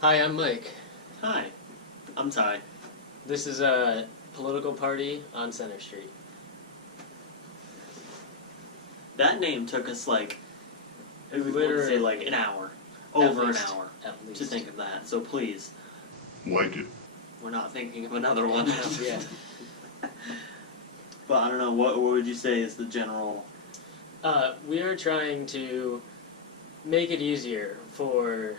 Hi, I'm Mike. Hi, I'm Ty. This is a political party on Center Street. That name took us Literally an hour. At Over an least. hour At least. to think of that. So please, Like it. we're not thinking of another one. Yeah. But I don't know, what would you say is the general... We are trying to make it easier for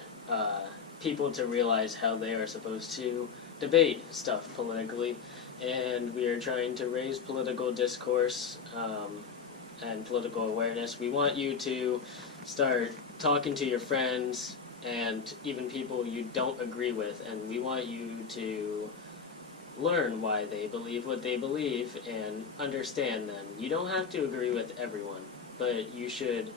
people to realize how they are supposed to debate stuff politically, and we are trying to raise political discourse and political awareness. We want you to start talking to your friends and even people you don't agree with, and we want you to learn why they believe what they believe and understand them. You don't have to agree with everyone, but you should.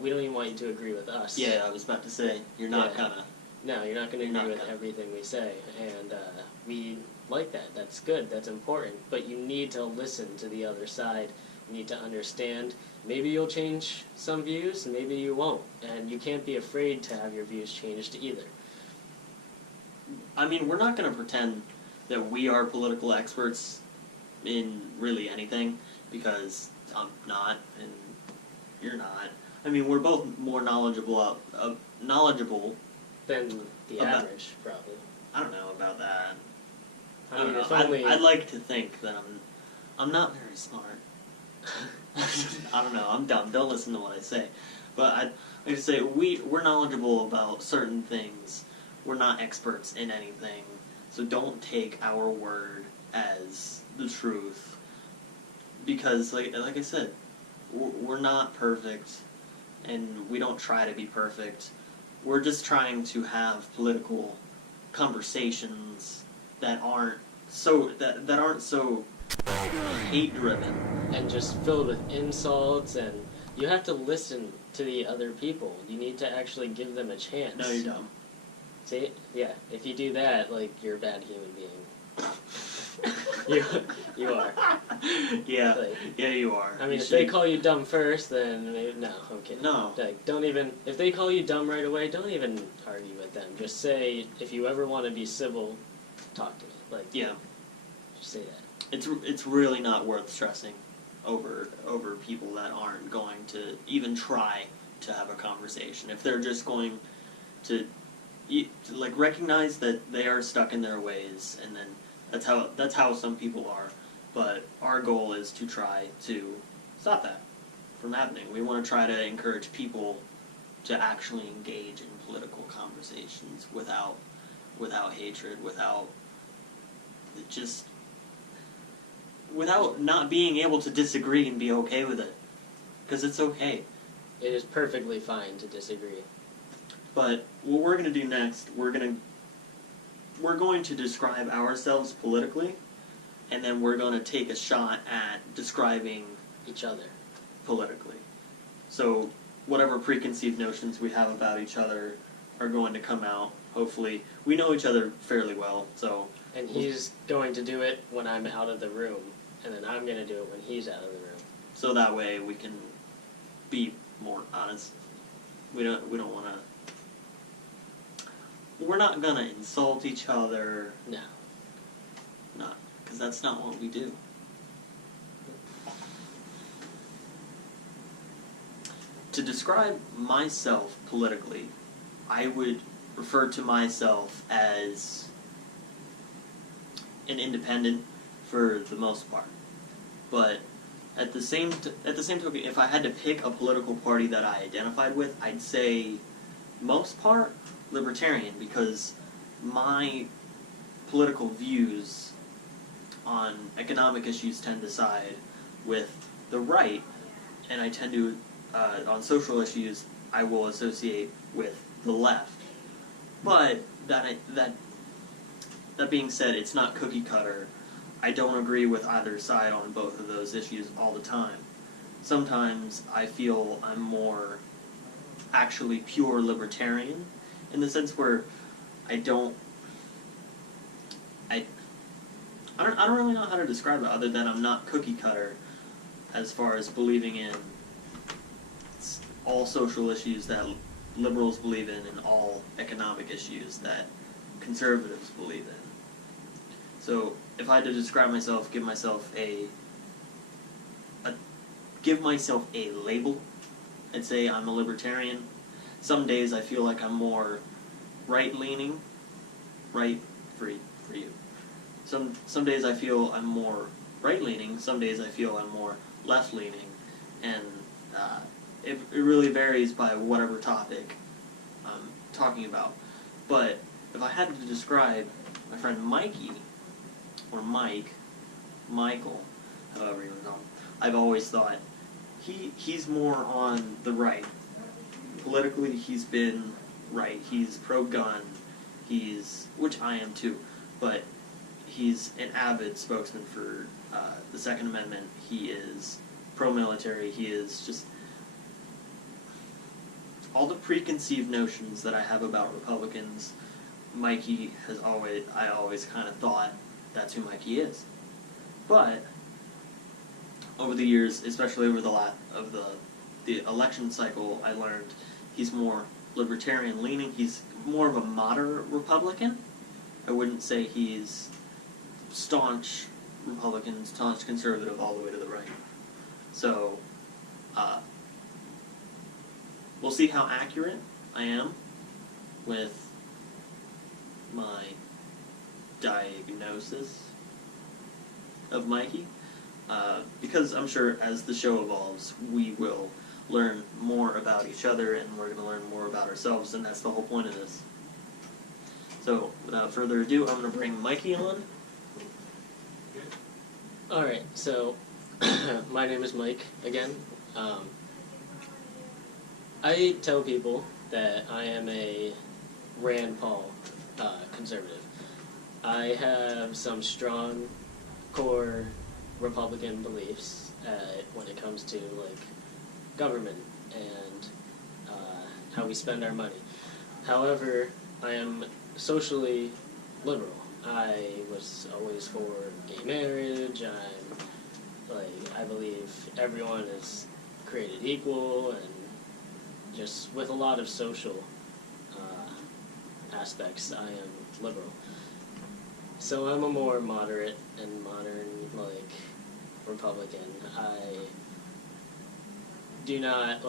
We don't even want you to agree with us. Yeah, I was about to say, you're not Yeah. gonna... No, you're not going to You're agree not with gonna. everything we say, and we like that. That's good. That's important. But you need to listen to the other side. You need to understand. Maybe you'll change some views, maybe you won't, and you can't be afraid to have your views changed either. I mean, we're not gonna pretend that we are political experts in really anything, because I'm not, and you're not. I mean, we're both more knowledgeable Than the About- average, probably. I don't know about that. I mean, don't if know. only... I'd like to think that I'm not very smart. I don't know. I'm dumb. Don't listen to what I say. But I'd like to say we're knowledgeable about certain things. We're not experts in anything. So don't take our word as the truth. Because, like I said, we're not perfect, and we don't try to be perfect. We're just trying to have political conversations that aren't so hate driven. and just filled with insults, and you have to listen to the other people. You need to actually give them a chance. No, you don't. See? Yeah. If you do that, like, you're a bad human being. You are. Yeah, Like, yeah, you are. I mean, You if they should- call you dumb first, then maybe, no, I'm kidding. No. Like, don't even, if they call you dumb right away, don't even argue with them. Just say, if you ever want to be civil, talk to me. Like, Yeah, just say that. it's really not worth stressing over people that aren't going to even try to have a conversation. If they're just going to like recognize that they are stuck in their ways, and then that's how some people are. But our goal is to try to stop that from happening. We want to try to encourage people to actually engage in political conversations without hatred, without not being able to disagree and be okay with it, because it's okay. It is perfectly fine to disagree. But what we're going to do next, we're going to describe ourselves politically, and then we're going to take a shot at describing Each other. politically. So whatever preconceived notions we have about each other are going to come out, hopefully. We know each other fairly well, so... And he's going to do it when I'm out of the room, and then I'm going to do it when he's out of the room. So that way we can be more honest. We don't want to... We're not going to insult each other. No. Not, because that's not what we do. To describe myself politically, I would refer to myself as an independent for the most part. But at the same token, if I had to pick a political party that I identified with, I'd say most part libertarian, because my political views on economic issues tend to side with the right, and I tend to on social issues I will associate with the left. But that being said, it's not cookie cutter. I don't agree with either side on both of those issues all the time. Sometimes I feel I'm more actually pure libertarian, in the sense where I don't really know how to describe it, other than I'm not cookie cutter as far as believing in all social issues that liberals believe in and all economic issues that conservatives believe in. So if I had to describe myself, give myself a label, I'd say I'm a libertarian. Some days I feel like I'm more right-leaning, right for you. Some days I feel I'm more right-leaning. Some days I feel I'm more left-leaning, and it really varies by whatever topic I'm talking about. But if I had to describe my friend Mikey, or Michael, however you know, I've always thought he's more on the right. Politically, he's been right. He's pro-gun. Which I am too, but he's an avid spokesman for the Second Amendment. He is pro-military. He is just all the preconceived notions that I have about Republicans. I always kind of thought that's who Mikey is. But over the years, especially over the election cycle, I learned he's more libertarian leaning. He's more of a moderate Republican. I wouldn't say he's staunch Republican, staunch conservative all the way to the right. So, we'll see how accurate I am with my diagnosis of Mikey, because I'm sure as the show evolves, we will learn more about each other, and we're going to learn more about ourselves, and that's the whole point of this. So, without further ado, I'm going to bring Mikey on. Alright, so my name is Mike again. I tell people that I am a Rand Paul conservative. I have some strong core Republican beliefs when it comes to like government and how we spend our money. However, I am socially liberal. I was always for gay marriage. I believe everyone is created equal, and just with a lot of social aspects, I am liberal. So I'm a more moderate and modern, Republican. I do not,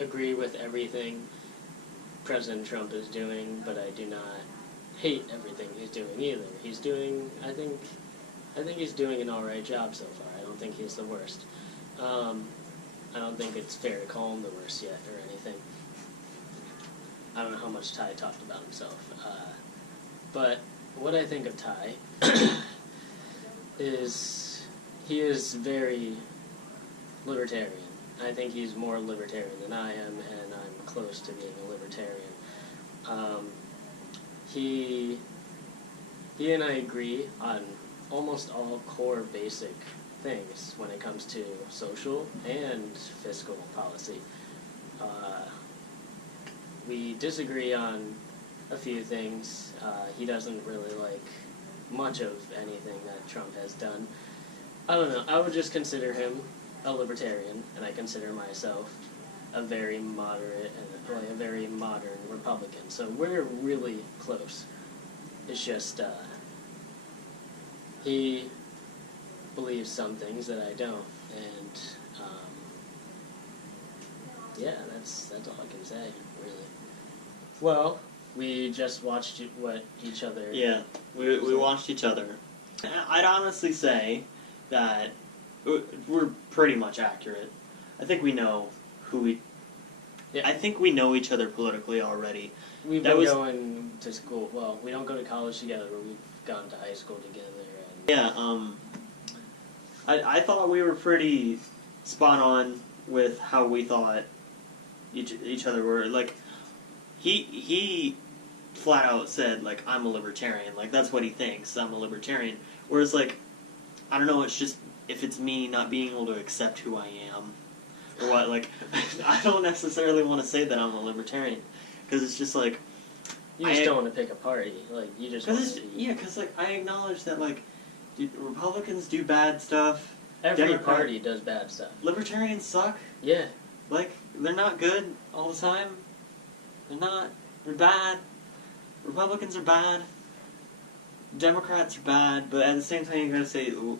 agree with everything President Trump is doing, but I do not hate everything he's doing either. I think he's doing an alright job so far. I don't think he's the worst. I don't think it's fair to call him the worst yet or anything. I don't know how much Ty talked about himself. But what I think of Ty is he is very libertarian. I think he's more libertarian than I am, and I'm close to being a libertarian. He and I agree on almost all core basic things when it comes to social and fiscal policy. We disagree on a few things. He doesn't really like much of anything that Trump has done. I don't know. I would just consider him a libertarian, and I consider myself a very moderate and a very modern Republican. So we're really close. It's just he believes some things that I don't, and yeah, that's all I can say, really. Well, we just watched each other. Yeah, we watched each other. I'd honestly say that we're pretty much accurate. I think we know Yeah. I think we know each other politically already. We've been going to school. Well, we don't go to college together, but we've gone to high school together. And yeah. I thought we were pretty spot on with how we thought each other were. Like, he flat out said, like, I'm a libertarian. Like, that's what he thinks. I'm a libertarian. Whereas, like, I don't know, it's just, if it's me not being able to accept who I am, or what, like, I don't necessarily want to say that I'm a libertarian, because it's just, like... You just don't want to pick a party, like, you just want to... Yeah, because, like, I acknowledge that, like, Republicans do bad stuff. Every party does bad stuff. Libertarians suck. Yeah. Like, they're not good all the time. They're not. They're bad. Republicans are bad. Democrats are bad, but at the same time, you gotta say, well,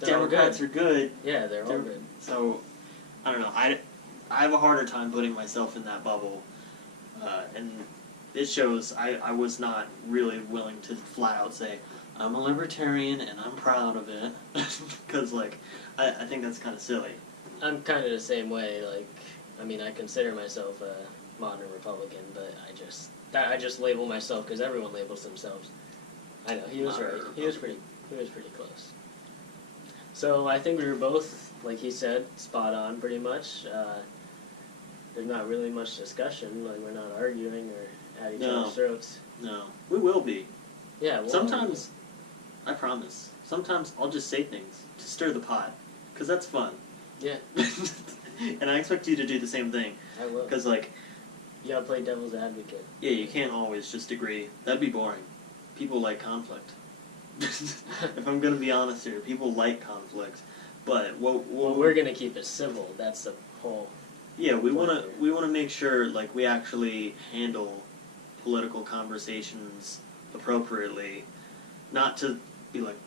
They're all Democrats good. are good. Yeah, they're all good. So, I don't know. I have a harder time putting myself in that bubble, and it shows. I was not really willing to flat out say I'm a libertarian and I'm proud of it, because like I think that's kind of silly. I'm kind of the same way. Like, I mean, I consider myself a modern Republican, but I just label myself because everyone labels themselves. I know he was right. He was pretty close. So I think we were both, like he said, spot on pretty much. There's not really much discussion. Like, we're not arguing or at each other's throats. No, we will be. Yeah. Well, Sometimes, I promise. Sometimes I'll just say things to stir the pot, because that's fun. Yeah. And I expect you to do the same thing. I will. Because, like, You gotta play devil's advocate. yeah, you can't always just agree. That'd be boring. People like conflict. If I'm gonna be honest here, people like conflict. But Well, we're gonna keep it civil. That's the whole. yeah, we wanna make sure like we actually handle political conversations appropriately, not to be like,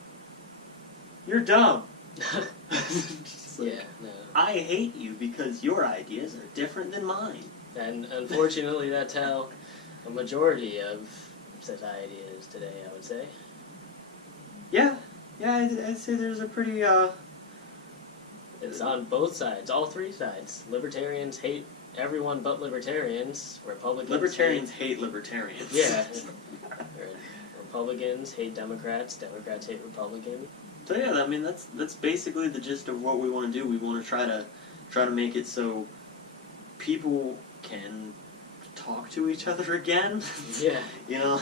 you're dumb. Just like, Yeah. No. I hate you because your ideas are different than mine. And unfortunately, that's how a majority of society is today, I would say. Yeah, I'd say there's a pretty It's on both sides, all three sides. Libertarians hate everyone but libertarians. libertarians hate libertarians. Yeah. Republicans hate Democrats. Democrats hate Republicans. So yeah, I mean that's basically the gist of what we want to do. We want to try to make it so people can talk to each other again. Yeah. You know.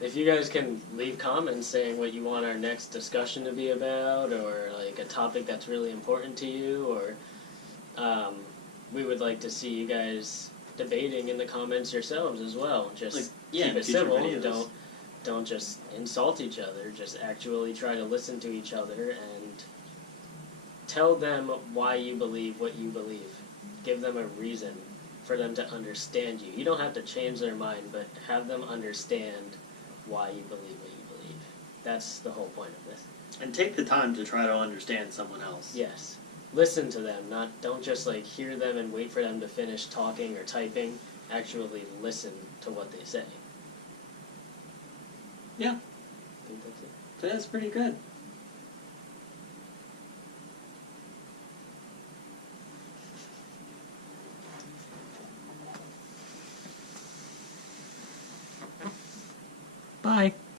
If you guys can leave comments saying what you want our next discussion to be about, or like a topic that's really important to you, or we would like to see you guys debating in the comments yourselves as well. Just Like, yeah, keep it future civil. videos. Don't just insult each other. Just actually try to listen to each other and tell them why you believe what you believe. Give them a reason for them to understand you. You don't have to change their mind, but have them understand why you believe what you believe. That's the whole point of this. And take the time to try to understand someone else. Yes. Listen to them, don't just like hear them and wait for them to finish talking or typing. Actually listen to what they say. Yeah. I think that's it. So that's pretty good. Bye.